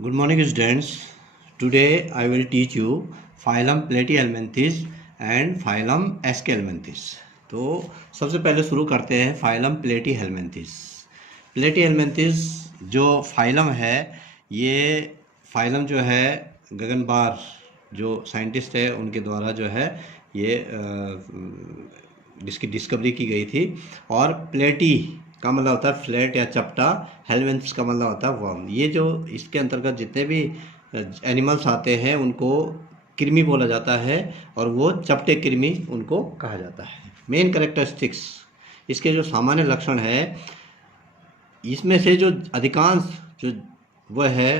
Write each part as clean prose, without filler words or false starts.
Good morning, students. Today I will teach you phylum Platyhelminthes and phylum Aschelminthes. तो सबसे पहले शुरू करते हैं phylum Platyhelminthes. Platyhelminthes जो phylum है, ये phylum जो है गगनबार जो साइंटिस्ट है उनके द्वारा जो है ये जिसकी डिस्कवरी की गई थी। और प्लेटी का मतलब होता है फ्लैट या चपटा, हेलमेंथ्स का मतलब होता है वर्म। ये जो इसके अंतर्गत जितने भी एनिमल्स आते हैं उनको कृमि बोला जाता है और वो चपटे कृमि उनको कहा जाता है। मेन कैरेक्टरिस्टिक्स इसके जो सामान्य लक्षण है, इसमें से जो अधिकांश जो वह है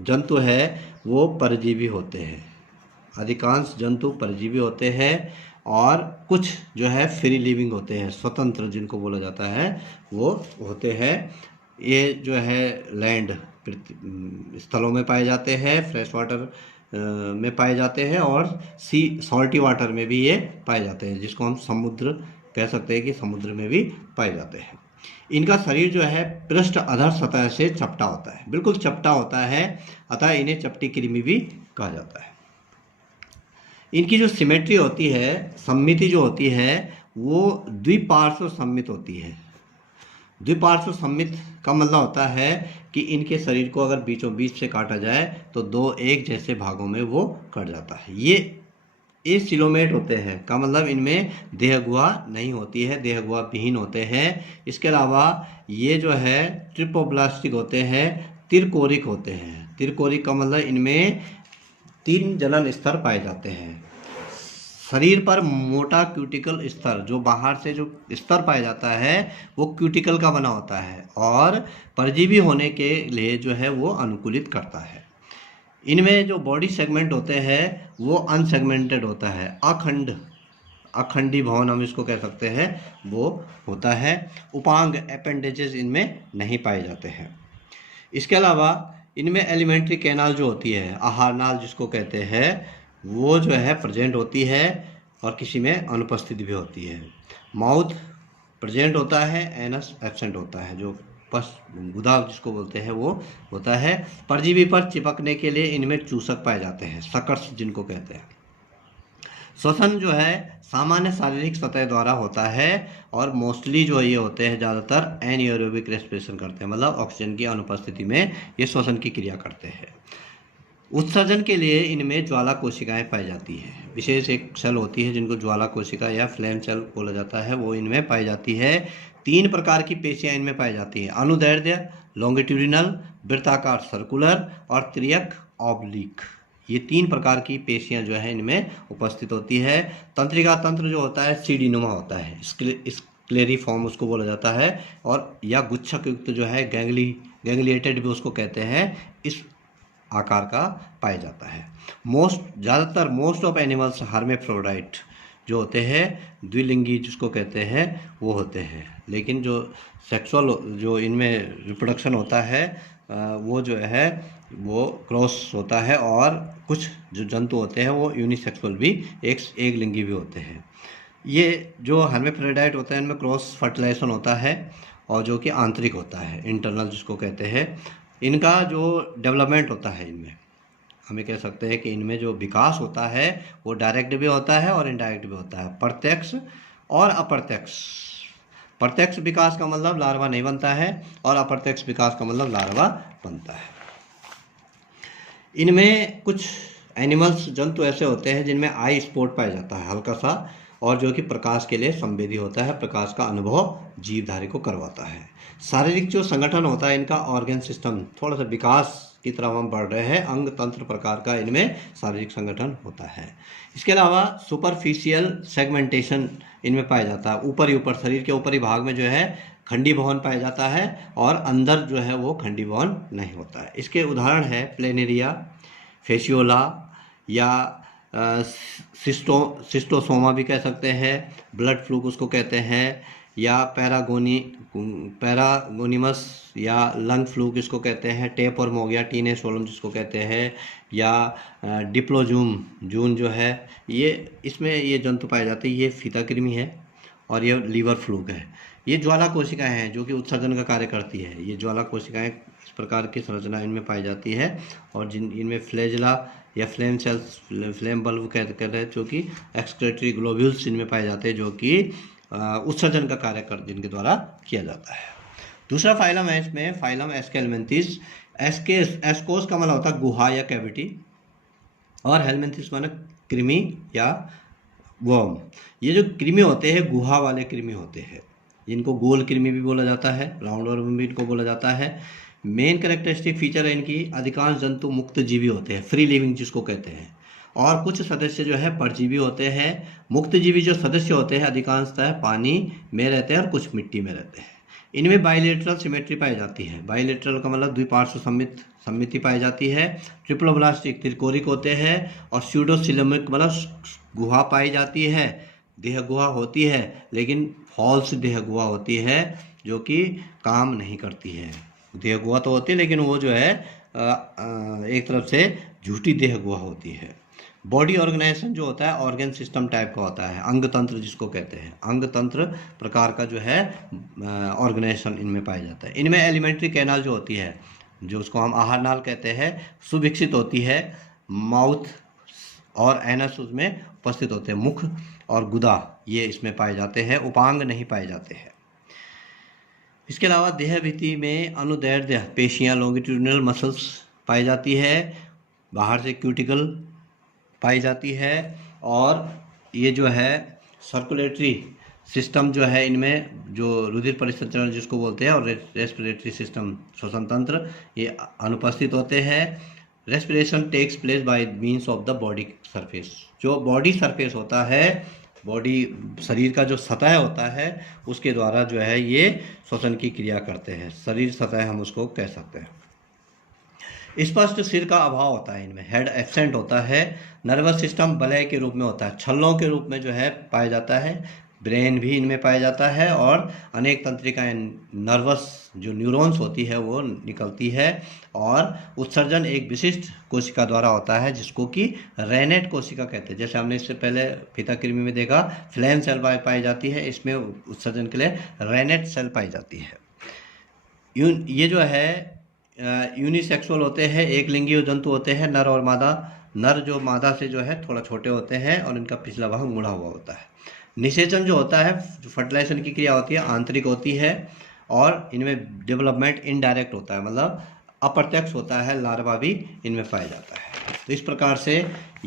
जंतु है वो परजीवी होते हैं। अधिकांश जंतु परजीवी होते हैं और कुछ जो है फ्री लिविंग होते हैं, स्वतंत्र जिनको बोला जाता है वो होते हैं। ये जो है लैंड स्थलों में पाए जाते हैं, फ्रेश वाटर में पाए जाते हैं और सॉल्टी वाटर में भी ये पाए जाते हैं, जिसको हम समुद्र कह सकते हैं कि समुद्र में भी पाए जाते हैं। इनका शरीर जो है पृष्ठ अधर सतह से चपटा होता है, बिल्कुल चपटा होता है, अतः इन्हें चपटी कृमि भी कहा जाता है। इनकी जो सिमेट्री होती है, सममिति जो होती है, वो द्विपार्श्व सममित होती है। द्विपार्श्व सममित का मतलब होता है कि इनके शरीर को अगर बीचों बीच से काटा जाए तो दो एक जैसे भागों में वो कट जाता है। ये एसिलोमेट होते हैं, का मतलब इनमें देहगुहा नहीं होती है, देहगुहा विहीन होते हैं। इसके अलावा ये जो है ट्रिपोब्लास्टिक होते हैं, तिरकोरिक होते हैं। तिरकोरिक का मतलब इनमें 3 जनन स्तर पाए जाते हैं। शरीर पर मोटा क्यूटिकल स्तर, जो बाहर से जो स्तर पाया जाता है वो क्यूटिकल का बना होता है और परजीवी होने के लिए जो है वो अनुकूलित करता है। इनमें जो बॉडी सेगमेंट होते हैं वो अनसेगमेंटेड होता है, अखंडी भवन हम इसको कह सकते हैं, वो होता है। उपांग अपेंडेजेस इनमें नहीं पाए जाते हैं। इसके अलावा इनमें एलिमेंट्री कैनाल जो होती है, आहार नाल जिसको कहते हैं, वो जो है प्रेजेंट होती है और किसी में अनुपस्थित भी होती है। माउथ प्रेजेंट होता है, एनस एब्सेंट होता है, जो गुदा जिसको बोलते हैं वो होता है। परजीवी पर चिपकने के लिए इनमें चूसक पाए जाते हैं, सकर्स जिनको कहते हैं। श्वसन जो है सामान्य शारीरिक सतह द्वारा होता है और मोस्टली जो ये होते हैं ज़्यादातर एनएरोबिक रेस्पिरेशन करते हैं, मतलब ऑक्सीजन की अनुपस्थिति में ये श्वसन की क्रिया करते हैं। उत्सर्जन के लिए इनमें ज्वाला कोशिकाएं पाई जाती हैं। विशेष एक सेल होती है जिनको ज्वाला कोशिका या फ्लेम सेल बोला जाता है, वो इनमें पाई जाती है। 3 प्रकार की पेशियां इनमें पाई जाती हैं, अनुदैर्ध्य लॉन्गिट्यूडिनल, वृत्ताकार सर्कुलर और त्रियक ऑब्लिक। ये 3 प्रकार की पेशियां जो है इनमें उपस्थित होती है। तंत्रिका तंत्र जो होता है सीढ़ी नुमा होता है, स्क्लेरिफॉर्म उसको बोला जाता है, और या गुच्छक युक्त जो है गैंग्लिएटेड भी उसको कहते हैं, इस आकार का पाया जाता है। मोस्ट ऑफ एनिमल्स हर्मेफ्रोडाइट जो होते हैं, द्विलिंगी जिसको कहते हैं वो होते हैं। लेकिन जो सेक्सुअल जो इनमें रिप्रोडक्शन होता है वो जो है वो क्रॉस होता है, और कुछ जो जंतु होते हैं वो यूनिसेक्सुअल भी एक लिंगी भी होते हैं। ये जो हर्मेफ्रोडाइट होता है इनमें क्रॉस फर्टिलाइजेशन होता है और जो कि आंतरिक होता है, इंटरनल जिसको कहते हैं। इनका जो डेवलपमेंट होता है, इनमें हमें कह सकते हैं कि इनमें जो विकास होता है वो डायरेक्ट भी होता है और इनडायरेक्ट भी होता है, प्रत्यक्ष और अप्रत्यक्ष। प्रत्यक्ष विकास का मतलब लार्वा नहीं बनता है और अप्रत्यक्ष विकास का मतलब लार्वा बनता है। इनमें कुछ एनिमल्स जंतु ऐसे होते हैं जिनमें आई स्पॉट पाया जाता है हल्का सा, और जो कि प्रकाश के लिए संवेदी होता है, प्रकाश का अनुभव जीवधारी को करवाता है। शारीरिक जो संगठन होता है इनका, ऑर्गन सिस्टम थोड़ा सा विकास की तरफ हम बढ़ रहे हैं, अंग तंत्र प्रकार का इनमें शारीरिक संगठन होता है। इसके अलावा सुपरफिशियल सेगमेंटेशन इनमें पाया जाता है, ऊपर शरीर के ऊपरी भाग में जो है खंडी भवन पाया जाता है और अंदर जो है वो खंडी भवन नहीं होता है। इसके उदाहरण है प्लेनेरिया, फेशियोला या सिस्टोसोमा भी कह सकते हैं, ब्लड फ्लूक उसको कहते हैं, या पैरागोनिमस या लंग फ्लूक इसको कहते हैं, टेप और मोगिया टीनेसोलम जिसको कहते हैं, या डिप्लोजूम जून जो है, ये इसमें ये जंतु पाए जाते हैं। ये फीता कृमि है और ये लीवर फ्लूक है। ये ज्वाला कोशिकाएं हैं जो कि उत्सर्जन का कार्य करती है। ये ज्वाला कोशिकाएं इस प्रकार की संरचना इनमें पाई जाती है, और जिन इनमें फ्लैजिला या फ्लेम सेल्स, फ्लेम बल्ब कहते हैं, जो कि एक्सक्रेटरी ग्लोब्यूल्स इनमें पाए जाते हैं, जो कि उत्सर्जन का कार्य कर जिनके द्वारा किया जाता है। दूसरा फाइलम है इसमें, फाइलम एस्केलमेंथिस। एस्कोस का मतलब होता है गुहा या कैविटी, और हेलमेंथिस माने कृमि या वर्म। ये जो कृमि होते हैं गुहा वाले कृमि होते हैं, जिनको गोल कृमि भी बोला जाता है, राउंड वर्म भी इनको बोला जाता है। मेन कैरेक्टरिस्टिक फीचर है इनकी, अधिकांश जंतु मुक्त जीवी होते हैं, फ्री लिविंग जिसको कहते हैं, और कुछ सदस्य जो है परजीवी होते हैं। मुक्त जीवी जो सदस्य होते हैं अधिकांशतः पानी में रहते हैं और कुछ मिट्टी में रहते हैं। इनमें बाइलेटरल सिमेट्री पाई जाती है। बाइलेटरल का मतलब द्विपार्श्व सममिति पाई जाती है। ट्रिप्लोब्लास्टिक त्रिकोरिक होते हैं, और स्यूडोसिलमिक मतलब गुहा पाई जाती है, देह गुहा होती है, लेकिन फॉल्स देह गुहा होती है जो कि काम नहीं करती है। देह गुहा तो होती है लेकिन वो जो है एक तरफ से झूठी देह गुहा होती है। बॉडी ऑर्गेनाइजेशन जो होता है ऑर्गन सिस्टम टाइप का होता है, अंग तंत्र जिसको कहते हैं, अंग तंत्र प्रकार का जो है ऑर्गेनाइजेशन इनमें पाया जाता है। इनमें एलिमेंट्री कैनाल जो होती है, जो उसको हम आहार नाल कहते हैं, सुविकसित होती है। माउथ और एनस उसमें उपस्थित होते हैं, मुख और गुदा ये इसमें पाए जाते हैं, उपांग नहीं पाए जाते हैं। इसके अलावा देह भित्ति में अनुदैर्ध्य पेशियां, लॉन्गिट्यूडिनल मसल्स पाई जाती है, बाहर से क्यूटिकल पाई जाती है, और ये जो है सर्कुलेटरी सिस्टम जो है इनमें जो रुधिर परिसंचरण जिसको बोलते हैं, और रेस्पिरेटरी सिस्टम श्वसन तंत्र ये अनुपस्थित होते हैं। Respiration takes place by means of the body surface. जो बॉडी सरफेस होता है, बॉडी शरीर का जो सतह होता है उसके द्वारा जो है ये श्वसन की क्रिया करते हैं। शरीर सतह हम उसको कह सकते हैं। स्पष्ट सिर का अभाव होता है इनमें, हेड एब्सेंट होता है। नर्वस सिस्टम बलय के रूप में होता है, छल्लों के रूप में जो है पाया जाता है। ब्रेन भी इनमें पाया जाता है, और अनेक तंत्रिकाएं नर्वस जो न्यूरॉन्स होती है वो निकलती है। और उत्सर्जन एक विशिष्ट कोशिका द्वारा होता है जिसको कि रेनेट कोशिका कहते हैं। जैसे हमने इससे पहले फीताकृमि में देखा फ्लैम सेल पाई जाती है, इसमें उत्सर्जन के लिए रेनेट सेल पाई जाती है। ये जो है यूनिसेक्सुअल होते हैं, एक लिंगी जंतु होते हैं, नर और मादा। नर जो मादा से जो है थोड़ा छोटे होते हैं और इनका पिछला भाग मुड़ा हुआ होता है। निषेचन जो होता है, जो फर्टिलाइजेशन की क्रिया होती है, आंतरिक होती है, और इनमें डेवलपमेंट इनडायरेक्ट होता है, मतलब अप्रत्यक्ष होता है, लार्वा भी इनमें पाया जाता है। तो इस प्रकार से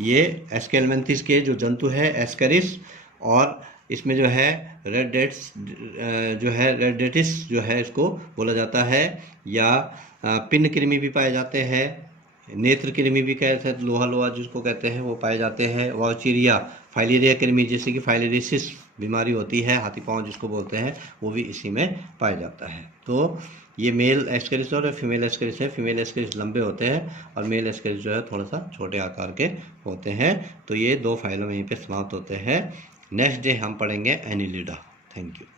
ये एस्केलमेंथिस के जो जंतु है एस्केरिस, और इसमें जो है रेडेट्स जो है रेडेटिस जो है इसको बोला जाता है, या पिन्न कृमि भी पाए जाते हैं, नेत्र कृमि भी कहते हैं, लोहा जिसको कहते हैं वो पाए जाते हैं। वाउचीरिया, फाइलेरिया कृमि जैसे कि फाइलेरिसिस बीमारी होती है, हाथी पाँव जिसको बोलते हैं, वो भी इसी में पाया जाता है। तो ये मेल एस्केरिस और फीमेल एस्केरिस है। फीमेल एस्केरिस लंबे होते हैं और मेल एस्केरिस जो है थोड़ा सा छोटे आकार के होते हैं। तो ये दो फाइलम यहीं पे समाप्त होते हैं। नेक्स्ट डे हम पढ़ेंगे एनिलिडा। Thank you.